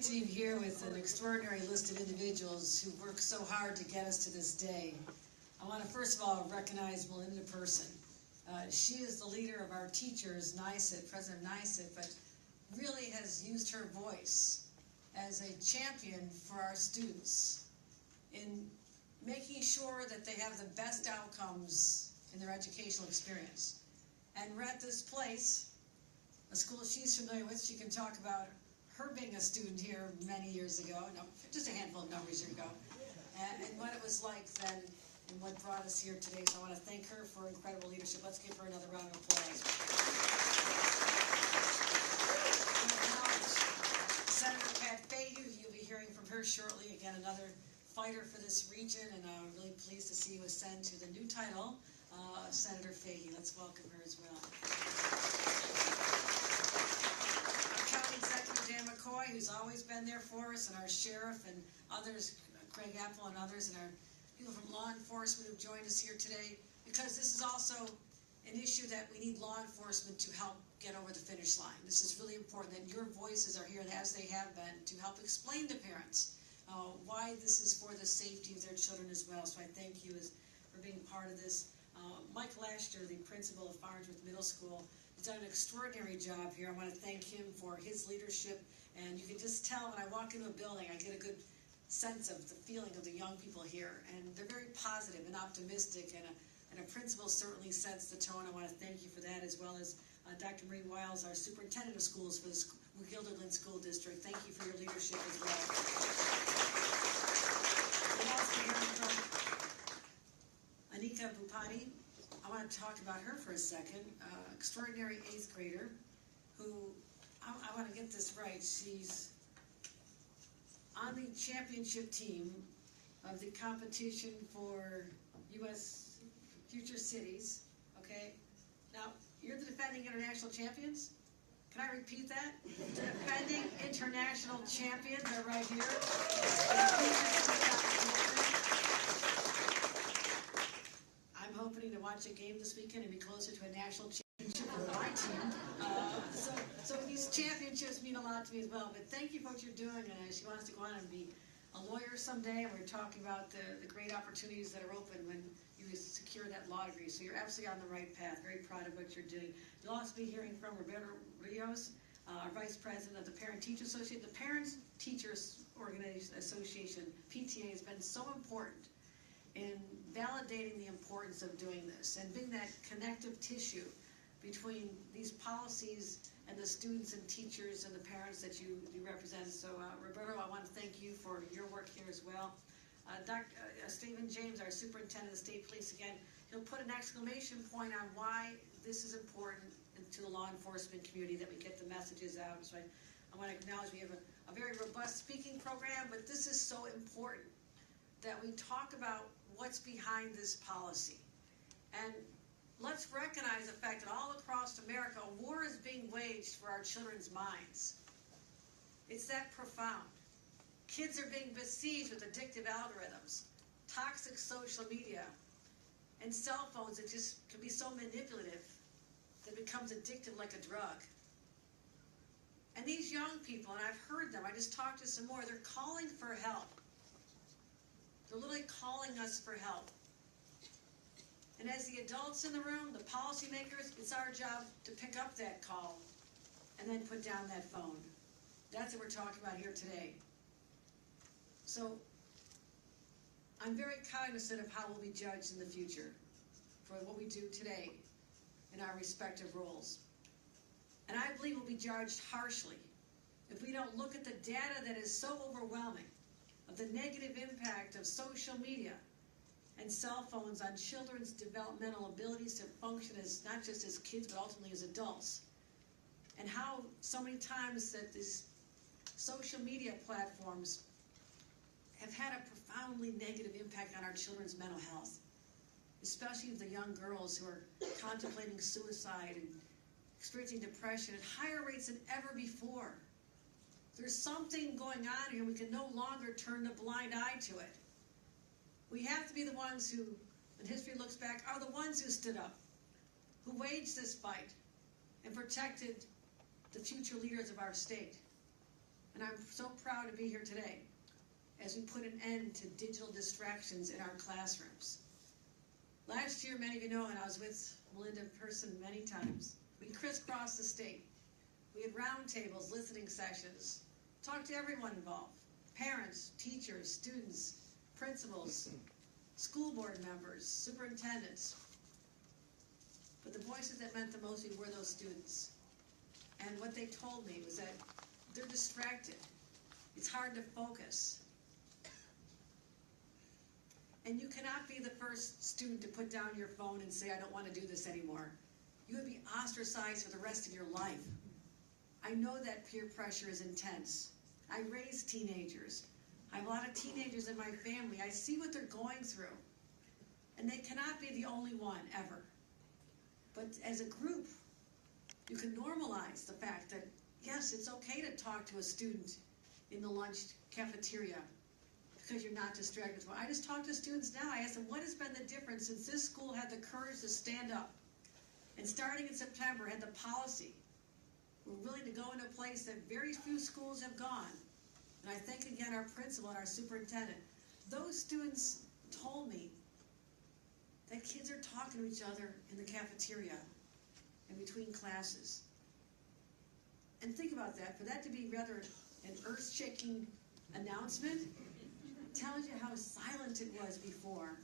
great team here with an extraordinary list of individuals who worked so hard to get us to this day. I want to first of all recognize Melinda Person. She is the leader of our teachers, NICET, President of NICET, but really has used her voice as a champion for our students in making sure that they have the best outcomes in their educational experience. And we're at this place, a school she's familiar with. She can talk about her being a student here many years ago, no, just a handful of numbers ago, and what it was like then and what brought us here today. So I want to thank her for incredible leadership. Let's give her another round of applause. Senator Pat Fahey, you'll be hearing from her shortly. Again, another fighter for this region, and I'm really pleased to see you ascend to the new title of Senator Fahey. Let's welcome her as well. Our County Executive Dan McCoy, who's always been there for us, and our sheriff and others, Craig Apple and others, and our people from law enforcement who've joined us here today, because this is also an issue that we need law enforcement to help get over the finish line. This is really important that your voices are here, as they have been, to help explain to parents why this is for the safety of their children as well. So I thank you for being part of this. Mike Lasher, the principal of Farnsworth Middle School, has done an extraordinary job here. I want to thank him for his leadership, and you can just tell when I walk into a building, I get a good sense of the feeling of the young people here, and they're very positive and optimistic, and a principal certainly sets the tone. I want to thank you for that, as well as Dr. Marie Wiles, our superintendent of schools for the Guilderland School District. Thank you for your leadership as well. We're also hearing from Anika Bupati. I want to talk about her for a second. Extraordinary 8th grader who, I want to get this right, she's on the championship team of the competition for U.S. Future Cities, okay? Now, you're the defending international champions? Can I repeat that? Defending international champions are right here. I'm hoping to watch a game this weekend and be closer to a national championship for my team. So these championships mean a lot to me as well. But thank you for what you're doing. And she wants to go on and be a lawyer someday. And we're talking about the great opportunities that are open when you secure that law degree. So you're absolutely on the right path. Very proud of what you're doing. You'll also be hearing from Roberto Rios, our Vice President of the Parent-Teacher Association. The Parents-Teachers Association, PTA, has been so important in validating the importance of doing this and being that connective tissue between these policies and the students and teachers and the parents that you represent. So Roberto, I want to thank you for your work here as well. Dr. Stephen James, our superintendent of the state police, again, he'll put an exclamation point on why this is important to the law enforcement community, that we get the messages out. So I want to acknowledge we have a very robust speaking program, but this is so important that we talk about what's behind this policy. And let's recognize the fact that all across America, a war is being waged for our children's minds. It's that profound. Kids are being besieged with addictive algorithms, toxic social media, and cell phones that just can be so manipulative that it becomes addictive like a drug. And these young people, and I've heard them, I just talked to some more, they're calling for help. They're literally calling us for help. And as the adults in the room, the policymakers, it's our job to pick up that call and then put down that phone. That's what we're talking about here today. So I'm very cognizant of how we'll be judged in the future for what we do today in our respective roles. And I believe we'll be judged harshly if we don't look at the data that is so overwhelming of the negative impact of social media and cell phones on children's developmental abilities to function as not just as kids but ultimately as adults, and how so many times that these social media platforms have had a profoundly negative impact on our children's mental health, especially the young girls who are contemplating suicide and experiencing depression at higher rates than ever before. There's something going on here. We can no longer turn a blind eye to it. We have to be the ones who, when history looks back, are the ones who stood up, who waged this fight and protected the future leaders of our state. And I'm so proud to be here today as we put an end to digital distractions in our classrooms. Last year, many of you know, and I was with Melinda in person many times, we crisscrossed the state. We had roundtables, listening sessions, talked to everyone involved, parents, teachers, students, principals, school board members, superintendents. But the voices that meant the most to me were those students. And what they told me was that they're distracted. It's hard to focus. And you cannot be the first student to put down your phone and say, I don't want to do this anymore. You would be ostracized for the rest of your life. I know that peer pressure is intense. I raise teenagers. I have a lot of teenagers in my family. I see what they're going through. And they cannot be the only one, ever. But as a group, you can normalize the fact that, yes, it's okay to talk to a student in the lunch cafeteria because you're not distracted. I just talk to students now. I ask them, what has been the difference since this school had the courage to stand up and starting in September had the policy? We're willing to go into a place that very few schools have gone. And I thank again our principal and our superintendent. Those students told me that kids are talking to each other in the cafeteria and between classes. And think about that. For that to be rather an earth-shaking announcement tells you how silent it was before.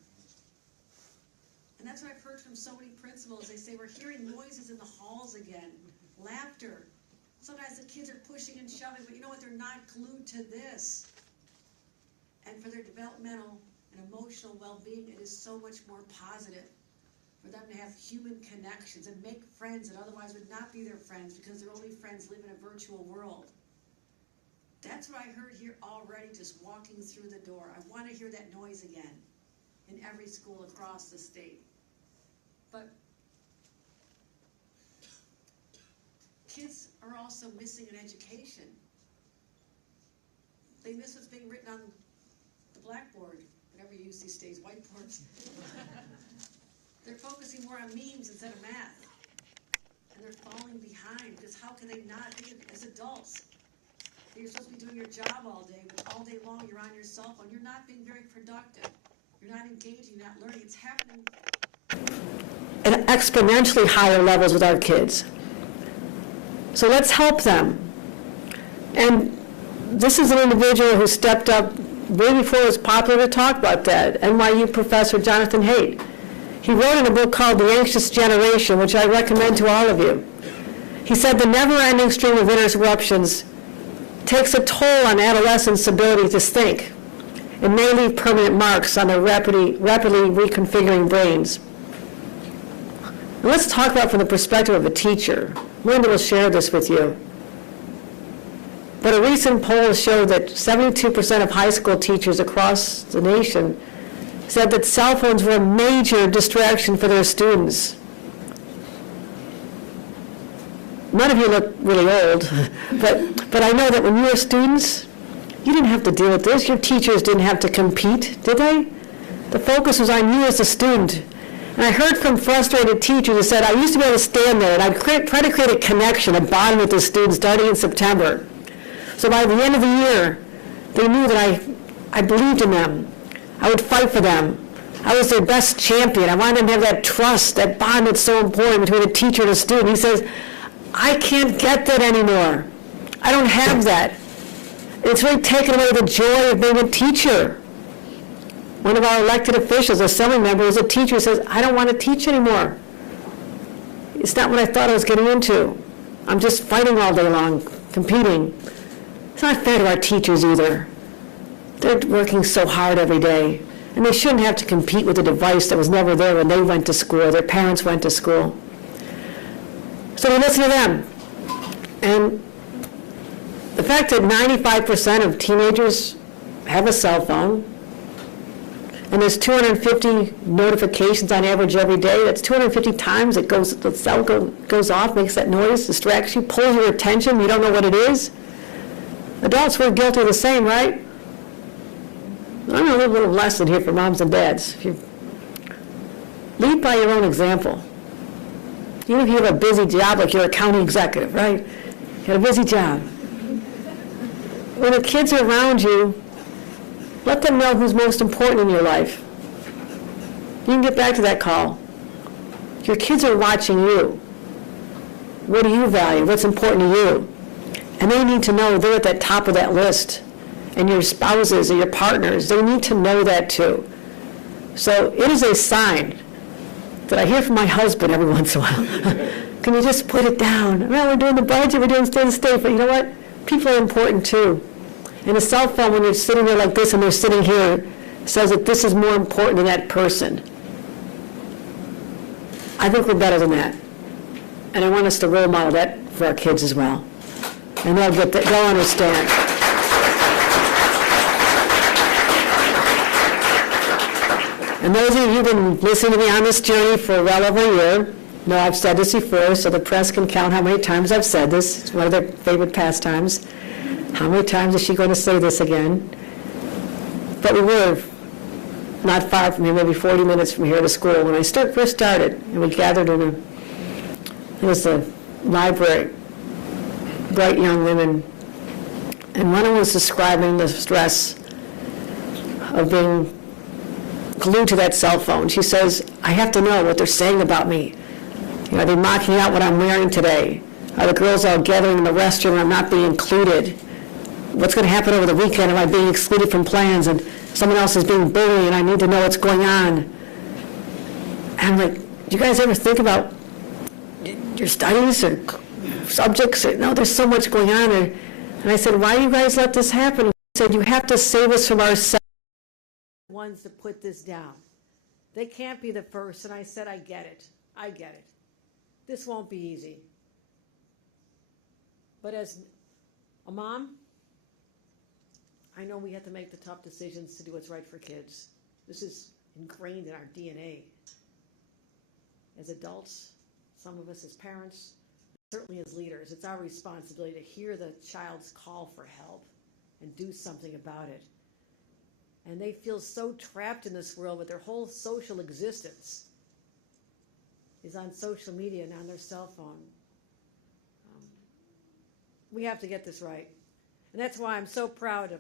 And that's what I've heard from so many principals. They say, we're hearing noises in the halls again, laughter. Sometimes the kids are pushing and shoving, but you know what? They're not glued to this. And for their developmental and emotional well-being, it is so much more positive for them to have human connections and make friends that otherwise would not be their friends because their only friends live in a virtual world. That's what I heard here already just walking through the door. I want to hear that noise again in every school across the state. But kids are also missing an education. They miss what's being written on the blackboard, whatever you use these days, whiteboards. They're focusing more on memes instead of math. And they're falling behind because how can they not be as adults? You're supposed to be doing your job all day, but all day long you're on your cell phone. You're not being very productive. You're not engaging, not learning. It's happening at exponentially higher levels with our kids. So let's help them. And this is an individual who stepped up way before it was popular to talk about that, NYU professor Jonathan Haidt. He wrote in a book called The Anxious Generation, which I recommend to all of you. He said the never-ending stream of interruptions takes a toll on adolescents' ability to think and may leave permanent marks on their rapidly reconfiguring brains. And let's talk about it from the perspective of a teacher. Linda will share this with you. But a recent poll showed that 72% of high school teachers across the nation said that cell phones were a major distraction for their students. None of you look really old, but I know that when you were students, you didn't have to deal with this. Your teachers didn't have to compete, did they? The focus was on you as a student. And I heard from frustrated teachers who said, I used to be able to stand there and I'd try to create a connection, a bond with the students starting in September. So by the end of the year, they knew that I believed in them. I would fight for them. I was their best champion. I wanted them to have that trust, that bond that's so important between a teacher and a student. He says, I can't get that anymore. I don't have that. It's really taken away the joy of being a teacher. One of our elected officials, a assembly member, is a teacher who says, I don't want to teach anymore. It's not what I thought I was getting into. I'm just fighting all day long, competing. It's not fair to our teachers either. They're working so hard every day, and they shouldn't have to compete with a device that was never there when they went to school, their parents went to school. So we listen to them. And the fact that 95% of teenagers have a cell phone, and there's 250 notifications on average every day, that's 250 times the cell goes off, makes that noise, distracts you, pulls your attention, you don't know what it is. Adults, we're guilty of the same, right? I'm a little lesson here for moms and dads. If you lead by your own example. Even if you have a busy job, like you're a county executive, right? You got a busy job. when the kids are around you, let them know who's most important in your life. You can get back to that call. Your kids are watching you. What do you value? What's important to you? And they need to know they're at that top of that list. And your spouses or your partners, they need to know that too. So it is a sign that I hear from my husband every once in a while. Can you just put it down? Well, we're doing the budget, we're doing steady state, but you know what? People are important too. And a cell phone, when you're sitting there like this and they're sitting here, says that this is more important than that person. I think we're better than that. And I want us to role model that for our kids as well. And they'll get that, they'll understand. And those of you who've been listening to me on this journey for well over a year know I've said this before, so the press can count how many times I've said this. It's one of their favorite pastimes. How many times is she going to say this again? But we were not far from here, maybe 40 minutes from here to school, when I first started, and we gathered in it was a library, bright young women, and one of them was describing the stress of being glued to that cell phone. She says, I have to know what they're saying about me. You know, are they mocking out what I'm wearing today? Are the girls all gathering in the restroom and I'm not being included? What's going to happen over the weekend? Am I being excluded from plans and someone else is being bullied and I need to know what's going on? And I'm like, do you guys ever think about your studies or subjects? No, there's so much going on. And I said, why do you guys let this happen? He said, you have to save us from ourselves. Ones to put this down. They can't be the first. And I said, I get it. I get it. This won't be easy. But as a mom, I know we have to make the tough decisions to do what's right for kids. This is ingrained in our DNA. As adults, some of us as parents, certainly as leaders, it's our responsibility to hear the child's call for help and do something about it. And they feel so trapped in this world with their whole social existence is on social media and on their cell phone. We have to get this right. And that's why I'm so proud to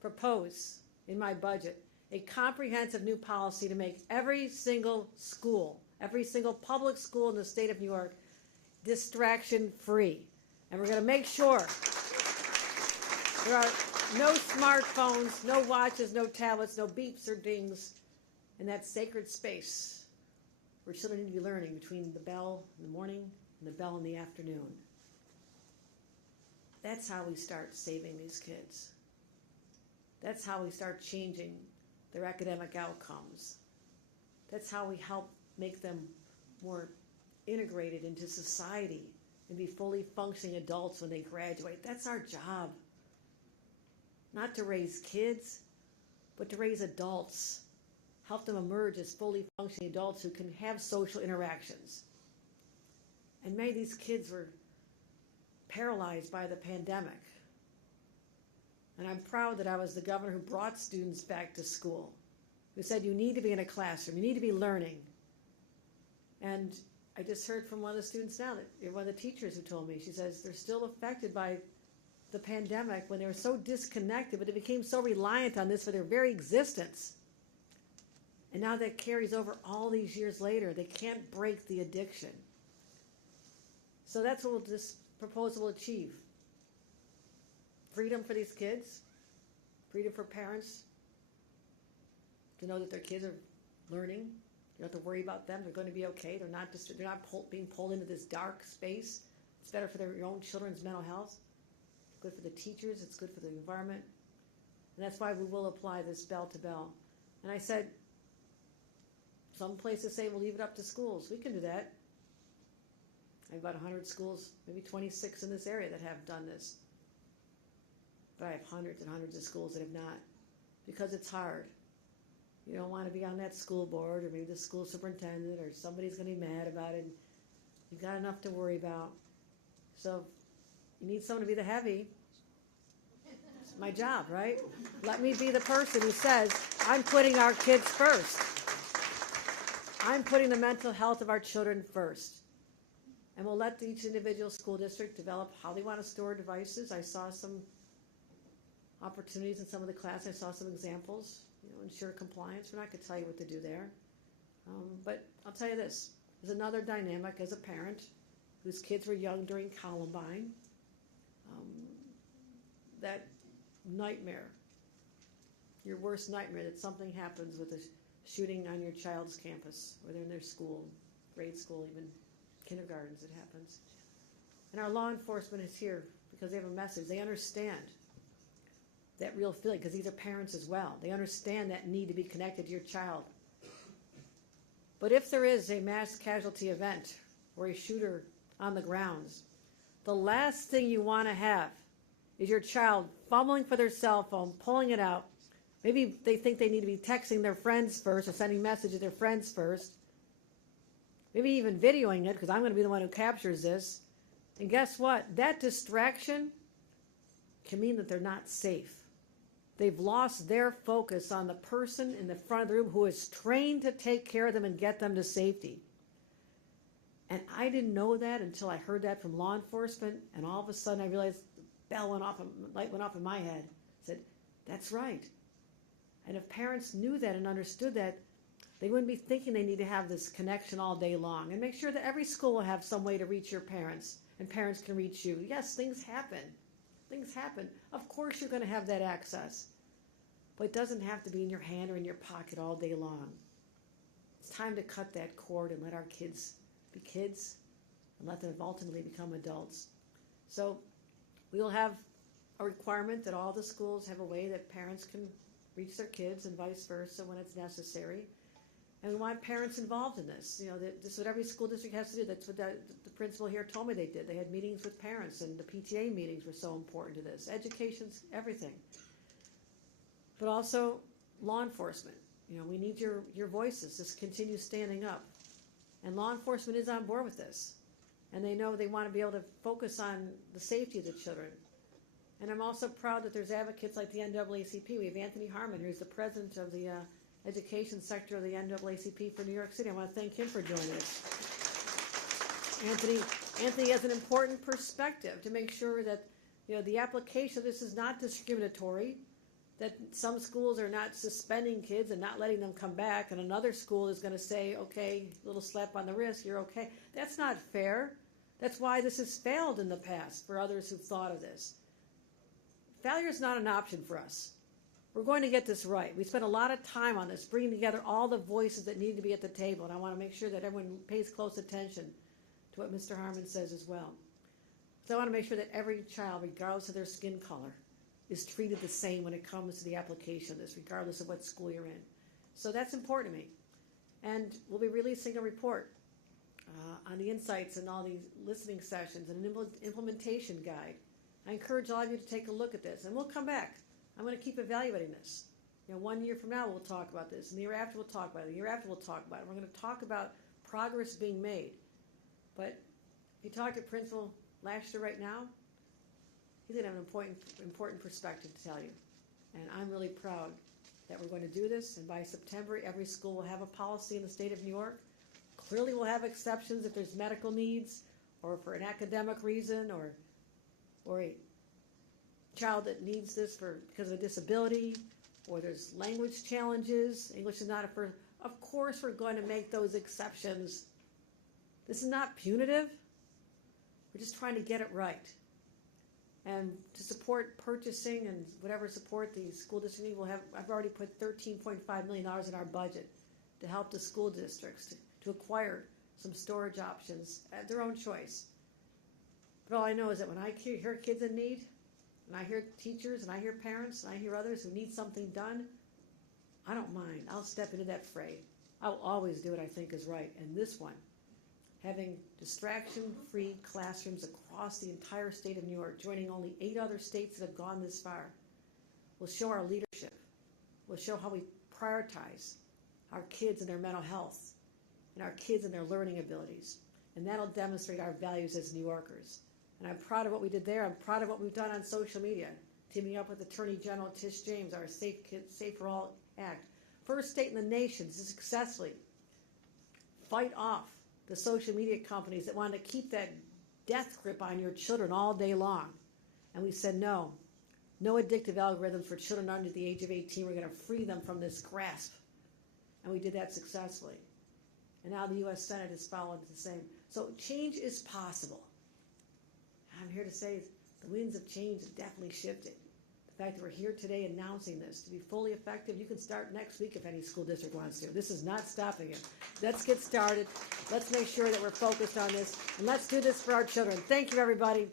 propose in my budget a comprehensive new policy to make every single school, every single public school in the state of New York distraction-free. And we're going to make sure there are no smartphones, no watches, no tablets, no beeps or dings in that sacred space where children need to be learning between the bell in the morning and the bell in the afternoon. That's how we start saving these kids. That's how we start changing their academic outcomes. That's how we help make them more integrated into society and be fully functioning adults when they graduate. That's our job. Not to raise kids, but to raise adults. Help them emerge as fully functioning adults who can have social interactions. And many of these kids were paralyzed by the pandemic. And I'm proud that I was the governor who brought students back to school, who said you need to be in a classroom, you need to be learning. And I just heard from one of the students now, that one of the teachers who told me, she says they're still affected by the pandemic when they were so disconnected, but they became so reliant on this for their very existence. And now that carries over all these years later. They can't break the addiction. So that's what this proposal will achieve. Freedom for these kids, freedom for parents to know that their kids are learning. You don't have to worry about them. They're going to be okay. They're not being pulled into this dark space. It's better for your own children's mental health. It's good for the teachers. It's good for the environment. And that's why we will apply this bell to bell. And I said, some places say we'll leave it up to schools. We can do that. I have about 100 schools, maybe 26 in this area that have done this. But I have hundreds and hundreds of schools that have not, because it's hard. You don't want to be on that school board, or maybe the school superintendent, or somebody's going to be mad about it. You've got enough to worry about. So you need someone to be the heavy. It's my job, right? Let me be the person who says, I'm putting our kids first. I'm putting the mental health of our children first. And we'll let each individual school district develop how they want to store devices. I saw some opportunities in some of the class. I saw some examples, ensure compliance. We're not going to tell you what to do there. But I'll tell you this. There's another dynamic as a parent whose kids were young during Columbine. That nightmare, your worst nightmare, that something happens with a shooting on your child's campus, or they're in their school, grade school, even kindergartens, it happens. And our law enforcement is here because they have a message. They understand that real feeling, because these are parents as well. They understand that need to be connected to your child. But if there is a mass casualty event or a shooter on the grounds, the last thing you want to have is your child fumbling for their cell phone, pulling it out. Maybe they think they need to be texting their friends first or sending messages to their friends first. Maybe even videoing it, because I'm going to be the one who captures this. And guess what? That distraction can mean that they're not safe. They've lost their focus on the person in the front of the room who is trained to take care of them and get them to safety. And I didn't know that until I heard that from law enforcement, and all of a sudden I realized the bell went off, light went off in my head. I said, that's right. And if parents knew that and understood that, they wouldn't be thinking they need to have this connection all day long. And make sure that every school will have some way to reach your parents, and parents can reach you. Yes, things happen. Things happen. Of course you're going to have that access. But it doesn't have to be in your hand or in your pocket all day long. It's time to cut that cord and let our kids be kids and let them ultimately become adults. So we will have a requirement that all the schools have a way that parents can reach their kids and vice versa when it's necessary. And we want parents involved in this. This is what every school district has to do. That's what the principal here told me they did. They had meetings with parents, and the PTA meetings were so important to this. Education's everything. But also law enforcement. We need your voices. Just continue standing up. And law enforcement is on board with this. And they know they want to be able to focus on the safety of the children. And I'm also proud that there's advocates like the NAACP. We have Anthony Harmon, who's the president of the education sector of the NAACP for New York City. I want to thank him for joining us. Anthony has an important perspective to make sure that the application of this is not discriminatory, that some schools are not suspending kids and not letting them come back, and another school is going to say, okay, little slap on the wrist, you're okay. That's not fair. That's why this has failed in the past for others who've thought of this. Failure is not an option for us. We're going to get this right. We spent a lot of time on this, bringing together all the voices that need to be at the table, and I want to make sure that everyone pays close attention to what Mr. Harmon says as well. So I want to make sure that every child, regardless of their skin color, is treated the same when it comes to the application of this, regardless of what school you're in. So that's important to me. And we'll be releasing a report on the insights and all these listening sessions and an implementation guide. I encourage all of you to take a look at this, and we'll come back. I'm going to keep evaluating this. 1 year from now we'll talk about this, and the year after we'll talk about it, the year after we'll talk about it. We're going to talk about progress being made. But if you talk to principal Lasher right now, he's going to have an important perspective to tell you. And I'm really proud that we're going to do this, and by September every school will have a policy in the state of New York. Clearly we'll have exceptions if there's medical needs or for an academic reason or a child that needs this because of a disability, or there's language challenges, English is not a first. Of course we're going to make those exceptions. This is not punitive. We're just trying to get it right. And to support purchasing and whatever support the school district need, I've already put $13.5 million in our budget to help the school districts to acquire some storage options at their own choice. But all I know is that when I hear kids in need, and I hear teachers, and I hear parents, and I hear others who need something done, I don't mind. I'll step into that fray. I will always do what I think is right. And this one, having distraction-free classrooms across the entire state of New York, joining only 8 other states that have gone this far, will show our leadership, will show how we prioritize our kids and their mental health, and our kids and their learning abilities. And that'll demonstrate our values as New Yorkers. And I'm proud of what we did there. I'm proud of what we've done on social media, teaming up with Attorney General Tish James, our Safe for All Act. First state in the nation to successfully fight off the social media companies that want to keep that death grip on your children all day long. And we said, no No addictive algorithms for children under the age of 18. We're going to free them from this grasp. And we did that successfully. And now the U.S. Senate has followed the same. So change is possible. I'm here to say the winds of change have definitely shifted. The fact that we're here today announcing this to be fully effective, you can start next week if any school district wants to. This is not stopping it. Let's get started. Let's make sure that we're focused on this. And let's do this for our children. Thank you, everybody.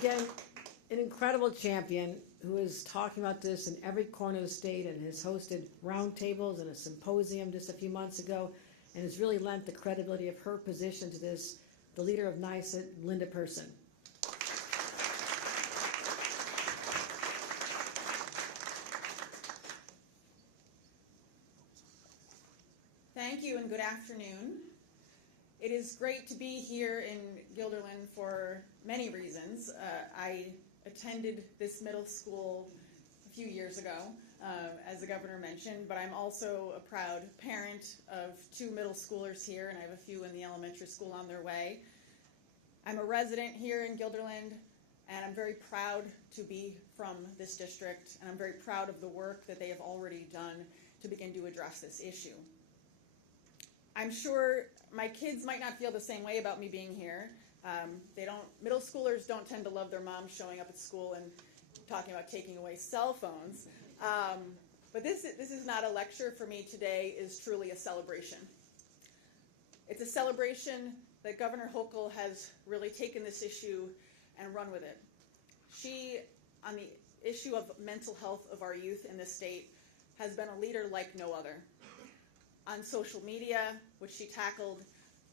Again, an incredible champion who is talking about this in every corner of the state and has hosted roundtables and a symposium just a few months ago and has really lent the credibility of her position to this, the leader of NYSET, Linda Person. Thank you and good afternoon. It is great to be here in Guilderland for many reasons. I attended this middle school a few years ago, as the governor mentioned, but I'm also a proud parent of 2 middle schoolers here, and I have a few in the elementary school on their way. I'm a resident here in Guilderland, and I'm very proud to be from this district, and I'm very proud of the work that they have already done to begin to address this issue. I'm sure my kids might not feel the same way about me being here. Middle schoolers don't tend to love their moms showing up at school and talking about taking away cell phones. But this is not a lecture for me today. Is truly a celebration. It's a celebration that Governor Hochul has really taken this issue and run with it. She, on the issue of mental health of our youth in this state, has been a leader like no other. On social media, which she tackled,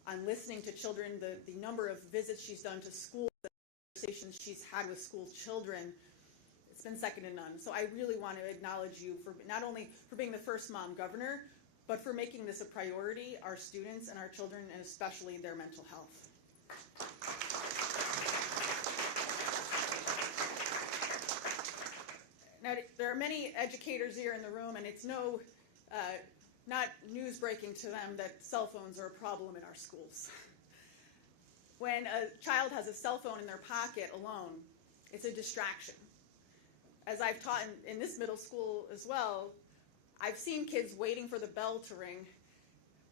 on listening to children, the number of visits she's done to schools, the conversations she's had with school children, it's been second to none. So I really want to acknowledge you for not only for being the first mom governor, but for making this a priority, our students and our children, and especially their mental health. Now, there are many educators here in the room, and it's not news breaking to them that cell phones are a problem in our schools. When a child has a cell phone in their pocket alone, it's a distraction. As I've taught in this middle school as well, I've seen kids waiting for the bell to ring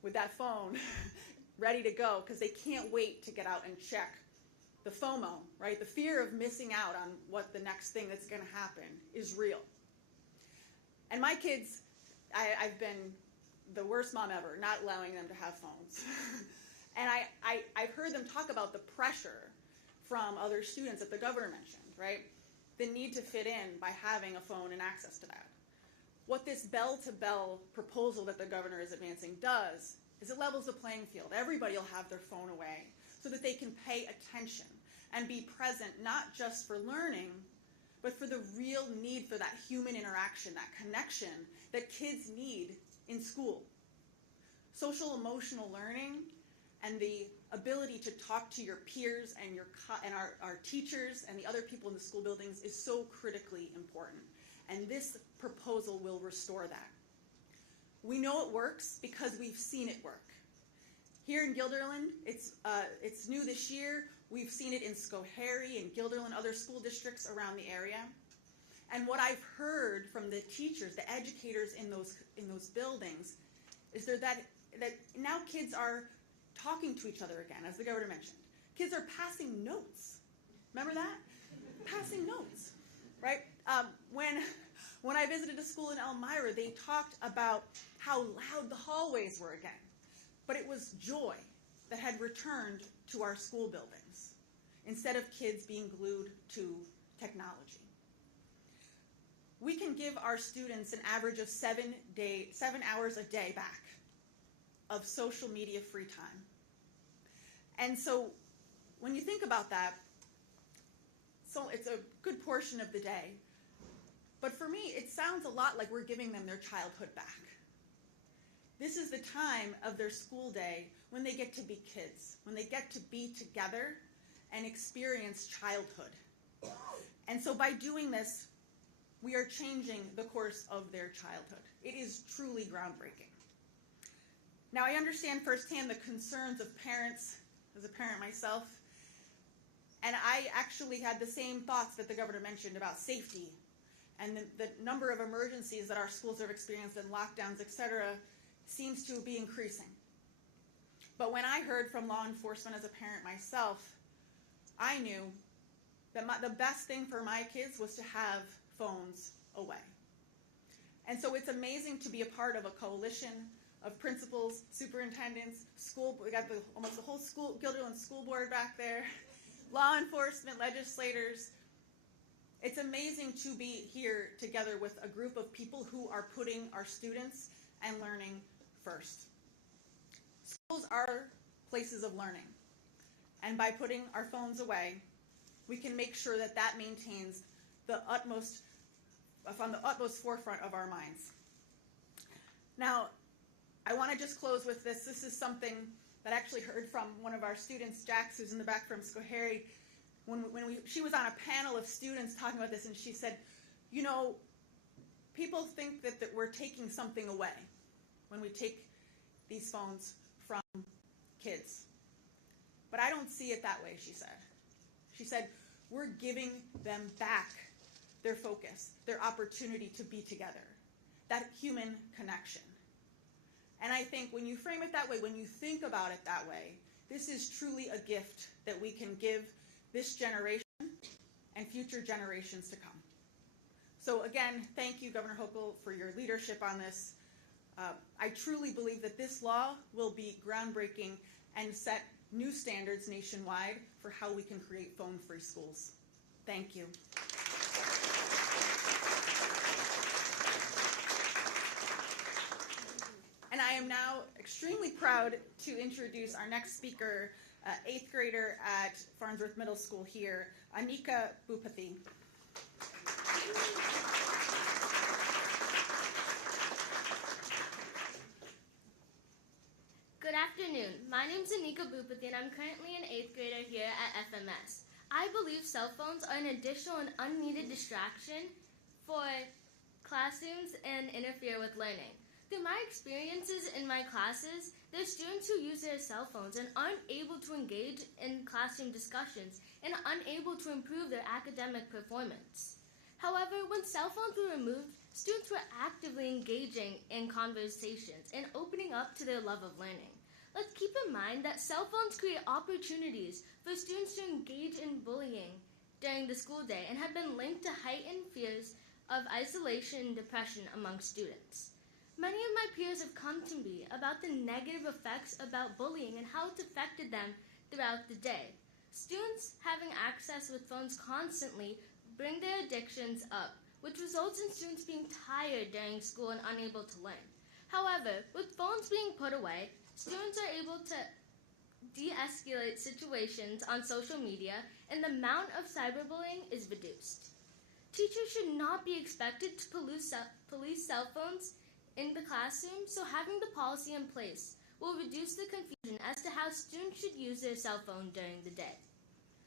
with that phone ready to go because they can't wait to get out and check. The FOMO, right? The fear of missing out on what the next thing that's going to happen is real. And my kids, I've been the worst mom ever, not allowing them to have phones. And I've heard them talk about the pressure from other students that the governor mentioned, right? The need to fit in by having a phone and access to that. What this bell-to-bell proposal that the governor is advancing does is it levels the playing field. Everybody will have their phone away so that they can pay attention and be present not just for learning, but for the real need for that human interaction, that connection that kids need in school. Social emotional learning and the ability to talk to your peers and our teachers and the other people in the school buildings is so critically important. And this proposal will restore that. We know it works because we've seen it work. Here in Guilderland, it's new this year. We've seen it in Schoharie and Guilderland, other school districts around the area. And what I've heard from the teachers, the educators in those buildings, is that now kids are talking to each other again, as the governor mentioned. Kids are passing notes. Remember that? Passing notes, right? When I visited a school in Elmira, they talked about how loud the hallways were again. But it was joy that had returned to our school buildings instead of kids being glued to technology. We can give our students an average of 7 hours a day back of social media free time. And so when you think about that, so it's a good portion of the day. But for me, it sounds a lot like we're giving them their childhood back. This is the time of their school day when they get to be kids, when they get to be together and experience childhood. And so by doing this, we are changing the course of their childhood. It is truly groundbreaking. Now, I understand firsthand the concerns of parents as a parent myself. And I actually had the same thoughts that the governor mentioned about safety and the number of emergencies that our schools have experienced and lockdowns, etc., seems to be increasing. But when I heard from law enforcement as a parent myself, I knew that the best thing for my kids was to have phones away. And so it's amazing to be a part of a coalition of principals, superintendents, we got almost the whole Guilderland School Board back there, law enforcement, legislators. It's amazing to be here together with a group of people who are putting our students and learning first. Schools are places of learning, and by putting our phones away, we can make sure that that maintains on the utmost forefront of our minds. Now, I want to just close with this. This is something that I actually heard from one of our students, Jax, who's in the back from Schoharie. She was on a panel of students talking about this, and she said, you know, people think that we're taking something away when we take these phones from kids. But I don't see it that way, she said. She said, we're giving them back their focus, their opportunity to be together, that human connection. And I think when you frame it that way, when you think about it that way, this is truly a gift that we can give this generation and future generations to come. So again, thank you, Governor Hochul, for your leadership on this. I truly believe that this law will be groundbreaking and set new standards nationwide for how we can create phone-free schools. Thank you. And I am now extremely proud to introduce our next speaker, 8th grader at Farnsworth Middle School here, Anika Bhupathi. Good afternoon. My name is Anika Bhupathi, and I'm currently an 8th grader here at FMS. I believe cell phones are an additional and unneeded distraction for classrooms and interfere with learning. Through my experiences in my classes, there are students who use their cell phones and aren't able to engage in classroom discussions and unable to improve their academic performance. However, when cell phones were removed, students were actively engaging in conversations and opening up to their love of learning. Let's keep in mind that cell phones create opportunities for students to engage in bullying during the school day and have been linked to heightened fears of isolation and depression among students. Many of my peers have come to me about the negative effects about bullying and how it's affected them throughout the day. Students having access with phones constantly bring their addictions up, which results in students being tired during school and unable to learn. However, with phones being put away, students are able to de-escalate situations on social media, and the amount of cyberbullying is reduced. Teachers should not be expected to police cell phones in the classroom, so having the policy in place will reduce the confusion as to how students should use their cell phone during the day.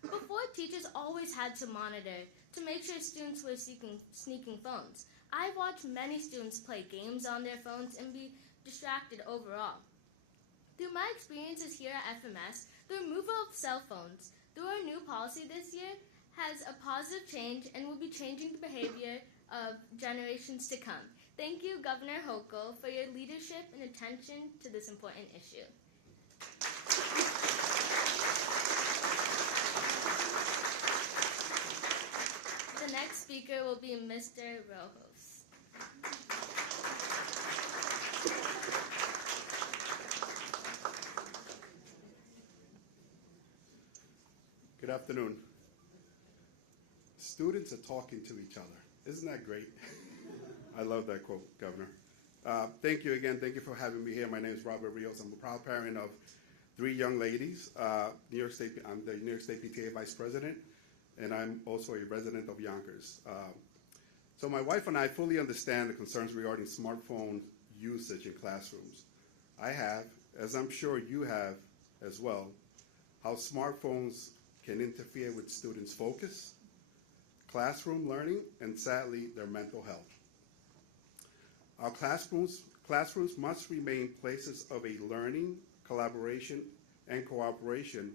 Before, teachers always had to monitor to make sure students were sneaking phones. I've watched many students play games on their phones and be distracted overall. Through my experiences here at FMS, the removal of cell phones through our new policy this year has a positive change and will be changing the behavior of generations to come. Thank you, Governor Hochul, for your leadership and attention to this important issue. The next speaker will be Mr. Rojos. Good afternoon. Students are talking to each other. Isn't that great? I love that quote, Governor. Thank you again. Thank you for having me here. My name is Robert Rios. I'm a proud parent of 3 young ladies. I'm the New York State PTA Vice President, and I'm also a resident of Yonkers. So my wife and I fully understand the concerns regarding smartphone usage in classrooms. I have, as I'm sure you have as well, how smartphones can interfere with students' focus, classroom learning, and sadly, their mental health. Our classrooms must remain places of a learning, collaboration, and cooperation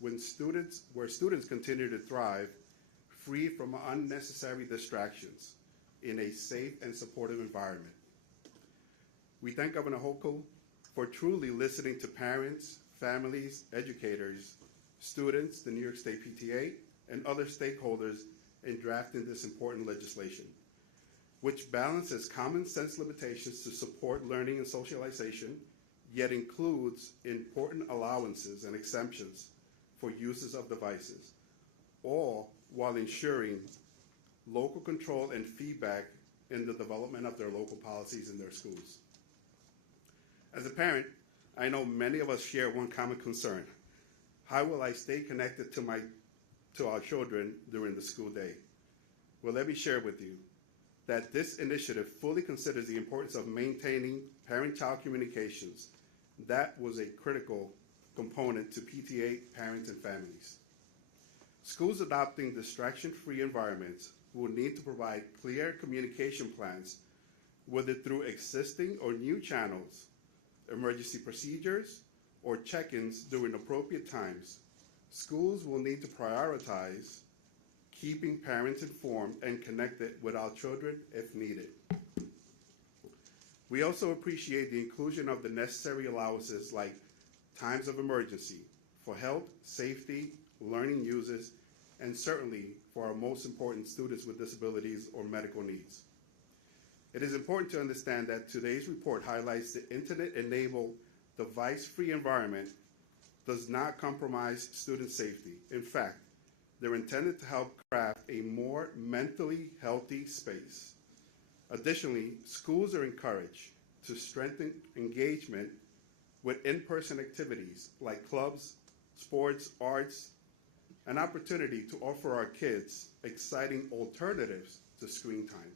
where students continue to thrive, free from unnecessary distractions in a safe and supportive environment. We thank Governor Hochul for truly listening to parents, families, educators, students, the New York State PTA, and other stakeholders in drafting this important legislation, which balances common sense limitations to support learning and socialization, yet includes important allowances and exemptions for uses of devices, all while ensuring local control and feedback in the development of their local policies in their schools. As a parent, I know many of us share one common concern. How will I stay connected to our children during the school day? Well, let me share with you that this initiative fully considers the importance of maintaining parent-child communications. That was a critical component to PTA parents and families. Schools adopting distraction-free environments will need to provide clear communication plans, whether through existing or new channels, emergency procedures, or check-ins during appropriate times. Schools will need to prioritize keeping parents informed and connected with our children if needed. We also appreciate the inclusion of the necessary allowances like times of emergency for health, safety, learning users, and certainly for our most important students with disabilities or medical needs. It is important to understand that today's report highlights the internet-enabled, device-free environment does not compromise student safety. In fact, they're intended to help craft a more mentally healthy space. Additionally, schools are encouraged to strengthen engagement with in-person activities like clubs, sports, arts, an opportunity to offer our kids exciting alternatives to screen time.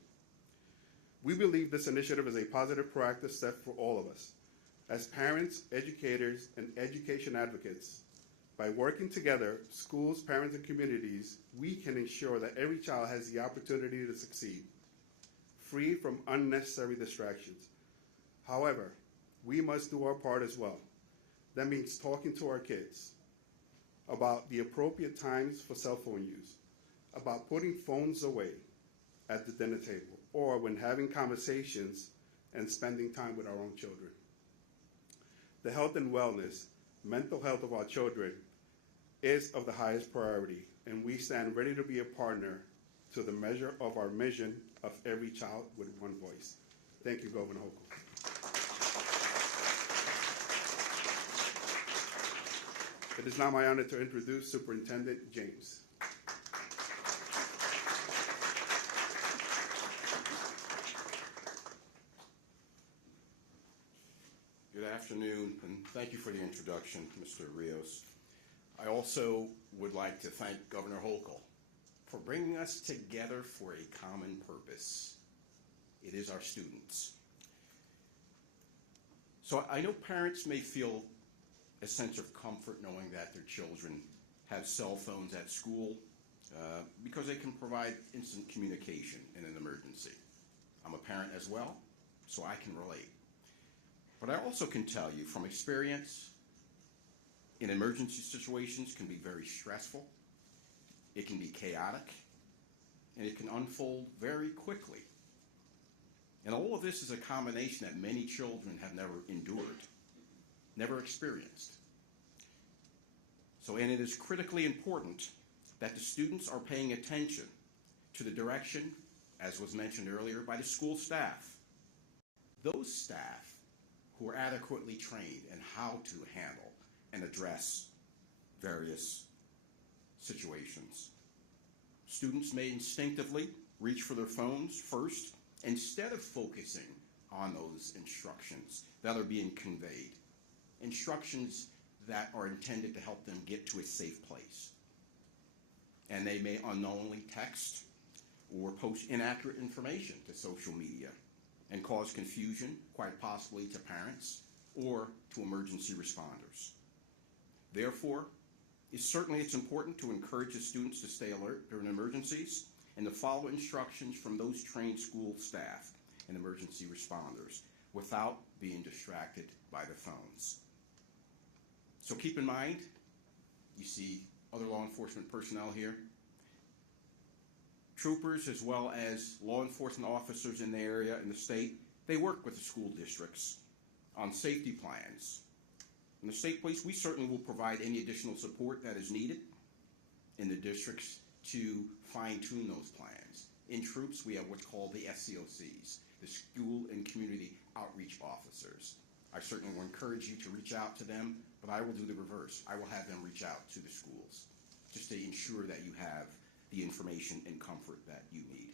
We believe this initiative is a positive, proactive step for all of us. As parents, educators, and education advocates, by working together, schools, parents, and communities, we can ensure that every child has the opportunity to succeed, free from unnecessary distractions. However, we must do our part as well. That means talking to our kids about the appropriate times for cell phone use, about putting phones away at the dinner table, or when having conversations and spending time with our own children. The health and wellness, mental health of our children is of the highest priority, and we stand ready to be a partner to the measure of our mission of every child with one voice. Thank you, Governor Hochul. It is now my honor to introduce Superintendent James. Good afternoon, and thank you for the introduction, Mr. Rios. I also would like to thank Governor Hochul for bringing us together for a common purpose. It is our students. So I know parents may feel a sense of comfort knowing that their children have cell phones at school because they can provide instant communication in an emergency. I'm a parent as well, so I can relate. But I also can tell you from experience, in emergency situations can be very stressful, it can be chaotic, and it can unfold very quickly. And all of this is a combination that many children have never endured, never experienced. And it is critically important that the students are paying attention to the direction, as was mentioned earlier, by the school staff. Those staff who are adequately trained in how to handle and address various situations. Students may instinctively reach for their phones first instead of focusing on those instructions that are being conveyed. Instructions that are intended to help them get to a safe place. And they may unknowingly text or post inaccurate information to social media and cause confusion, quite possibly to parents or to emergency responders. Therefore, it's important to encourage the students to stay alert during emergencies and to follow instructions from those trained school staff and emergency responders without being distracted by their phones. So keep in mind, you see other law enforcement personnel here, troopers as well as law enforcement officers in the area, in the state. They work with the school districts on safety plans. In the state police, we certainly will provide any additional support that is needed in the districts to fine-tune those plans. In troops, we have what's called the SCOCs, the School and Community Outreach Officers. I certainly will encourage you to reach out to them, but I will do the reverse. I will have them reach out to the schools just to ensure that you have the information and comfort that you need.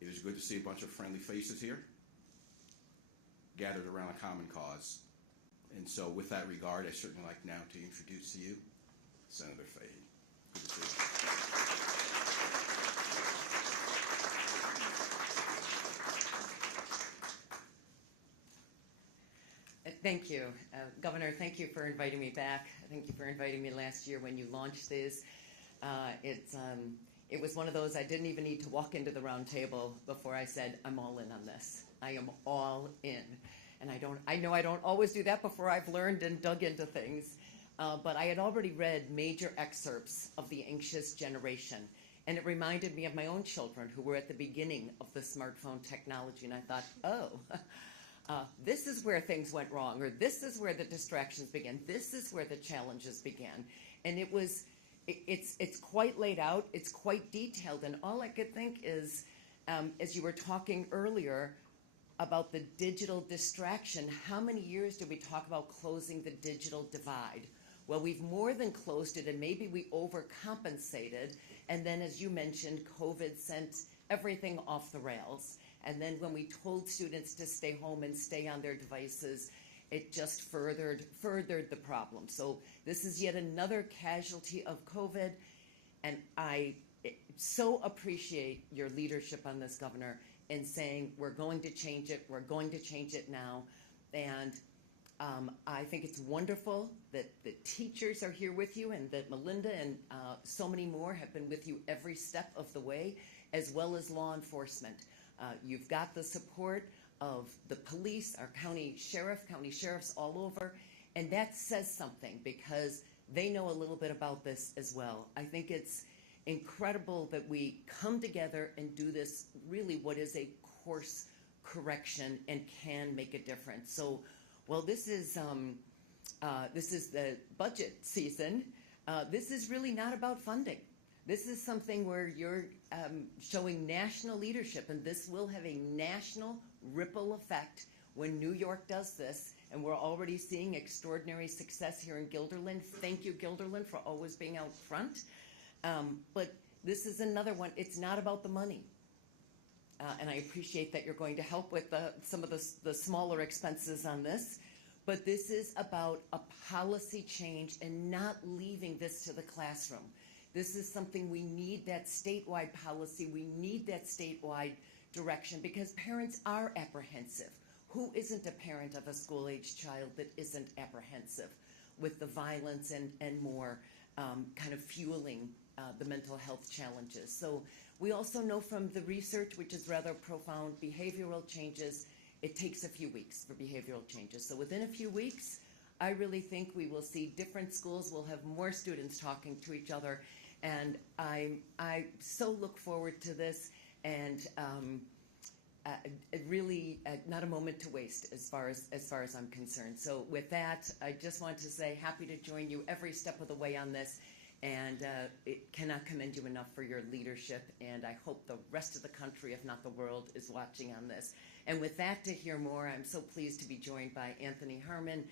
It is good to see a bunch of friendly faces here, gathered around a common cause. And so with that regard, I certainly like now to introduce to you Senator Fahey. Good to see you. Thank you. Governor, thank you for inviting me back. Thank you for inviting me last year when you launched this. It was one of those I didn't even need to walk into the round table before I said, I'm all in on this. I am all in. And I know I don't always do that before I've learned and dug into things, but I had already read major excerpts of The Anxious Generation, and it reminded me of my own children who were at the beginning of the smartphone technology, and I thought, this is where things went wrong, or this is where the distractions began, this is where the challenges began. And it's quite laid out, it's quite detailed, and all I could think is, as you were talking earlier about the digital distraction, how many years did we talk about closing the digital divide? Well, we've more than closed it, and maybe we overcompensated, and then as you mentioned, COVID sent everything off the rails. And then when we told students to stay home and stay on their devices, it just furthered the problem. So this is yet another casualty of COVID, and I so appreciate your leadership on this, Governor, in saying we're going to change it now. And I think it's wonderful that the teachers are here with you, and that Melinda and so many more have been with you every step of the way, as well as law enforcement. You've got the support of the police, our county sheriffs all over, and that says something because they know a little bit about this as well. I think it's incredible that we come together and do this, really what is a course correction and can make a difference. So, well, this is the budget season. This is really not about funding. This is something where you're showing national leadership, and this will have a national ripple effect when New York does this, and we're already seeing extraordinary success here in Guilderland. Thank you, Guilderland, for always being out front. But this is another one. It's not about the money. And I appreciate that you're going to help with some of the smaller expenses on this. But this is about a policy change and not leaving this to the classroom. This is something we need, that statewide policy. We need that statewide direction because parents are apprehensive. Who isn't a parent of a school-aged child that isn't apprehensive with the violence and more kind of fueling the mental health challenges? So we also know from the research, which is rather profound, behavioral changes, it takes a few weeks for behavioral changes. So within a few weeks, I really think we will see different schools. We'll have more students talking to each other. And I so look forward to this, and really not a moment to waste as far as I'm concerned. So with that, I just want to say happy to join you every step of the way on this, and it cannot commend you enough for your leadership, and I hope the rest of the country, if not the world, is watching on this. And with that, to hear more, I'm so pleased to be joined by Anthony Herman,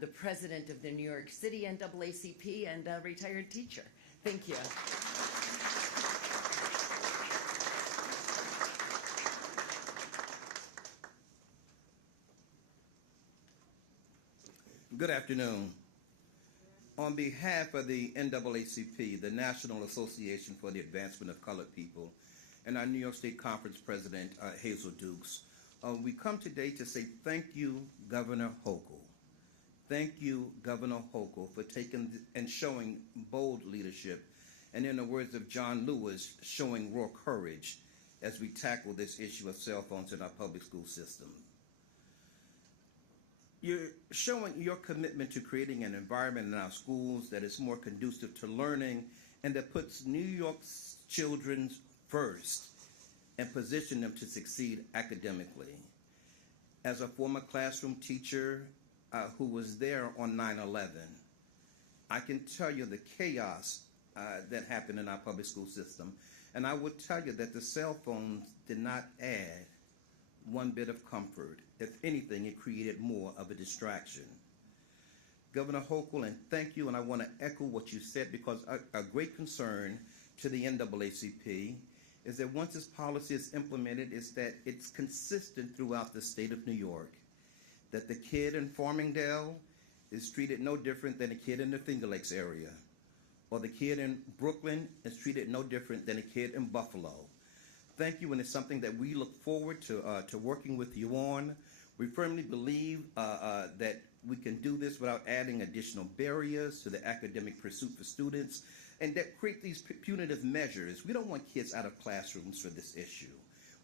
the president of the New York City NAACP and a retired teacher. Thank you. Good afternoon. On behalf of the NAACP, the National Association for the Advancement of Colored People, and our New York State Conference President, Hazel Dukes, we come today to say thank you, Governor Hochul. Thank you, Governor Hochul, for taking and showing bold leadership, and in the words of John Lewis, showing raw courage as we tackle this issue of cell phones in our public school system. You're showing your commitment to creating an environment in our schools that is more conducive to learning and that puts New York's children first and position them to succeed academically. As a former classroom teacher who was there on 9/11, I can tell you the chaos that happened in our public school system. And I would tell you that the cell phones did not add one bit of comfort. If anything, it created more of a distraction. Governor Hochul, and thank you, and I want to echo what you said, because a great concern to the NAACP is that once this policy is implemented, is that it's consistent throughout the state of New York, that the kid in Farmingdale is treated no different than a kid in the Finger Lakes area, or the kid in Brooklyn is treated no different than a kid in Buffalo. Thank you, and it's something that we look forward to working with you on. We firmly believe that we can do this without adding additional barriers to the academic pursuit for students, and that create these punitive measures. We don't want kids out of classrooms for this issue.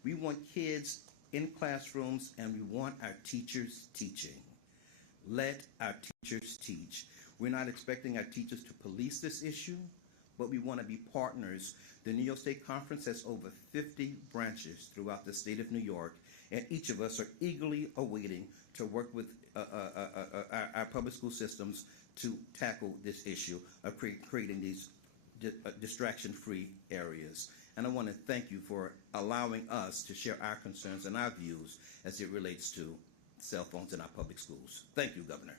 We want kids in classrooms, and we want our teachers teaching. Let our teachers teach. We're not expecting our teachers to police this issue, but we want to be partners. The New York State Conference has over 50 branches throughout the state of New York, and each of us are eagerly awaiting to work with our public school systems to tackle this issue of creating these distraction-free areas. And I want to thank you for allowing us to share our concerns and our views as it relates to cell phones in our public schools. Thank you, Governor.